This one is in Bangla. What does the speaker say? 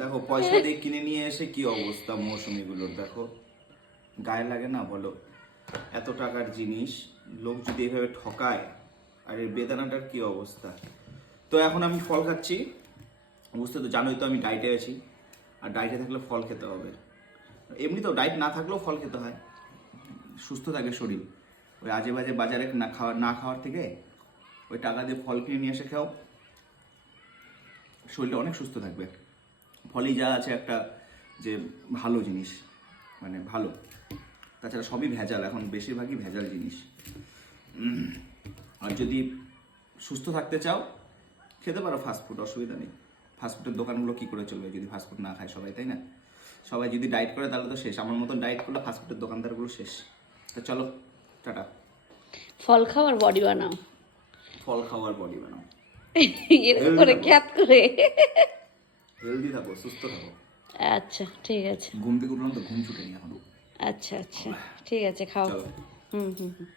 দেখো পয়সা দিয়ে কিনে নিয়ে এসে কি অবস্থা মৌসুমিগুলোর, দেখো গায়ে লাগে না বলো? এত টাকার জিনিস লোক যদি এভাবে ঠকায়, আর এর বেদানাটার কি অবস্থা। তো এখন আমি ফল খাচ্ছি, বুঝতে তো জানোই তো আমি ডায়েটে আছি, আর ডায়েটে থাকলে ফল খেতে হবে। এমনি তো ডায়েট না থাকলেও ফল খেতে হয়, সুস্থ থাকে শরীর। ওই আজে বাজে বাজারে না খাওয়ার থেকে ওই টাকা দিয়ে ফল কিনে নিয়ে এসে খাও, শরীরটা অনেক সুস্থ থাকবে। ফলেই যা আছে একটা যে ভালো জিনিস, মানে ভালো। তাছাড়া সবই ভেজাল, এখন বেশিরভাগই ভেজাল জিনিস। আর যদি সুস্থ থাকতে চাও খেতে পারো ফাস্টফুড, অসুবিধা নেই। ফাস্টফুডের দোকানগুলো কী করে চলবে যদি ফাস্টফুড না খায় সবাই, তাই না? সবাই যদি ডায়েট করে তাহলে তো শেষ। আমার মতন ডায়েট করলে ফাস্টফুডের দোকানদারগুলো শেষ। তো চলো টাটা। ফল খাওয়ার বডি বানাও। ফল খাওয়ার বডি বানাও, এরকম করে খ্যাত করে। হেলদি থাকো, সুস্থ থাকো। আচ্ছা ঠিক আছে। ঘুম থেকে উঠলাম তো ঘুম ছুটেনি এখনো। আচ্ছা আচ্ছা ঠিক আছে, খাও। চলো। হুম হুম হুম।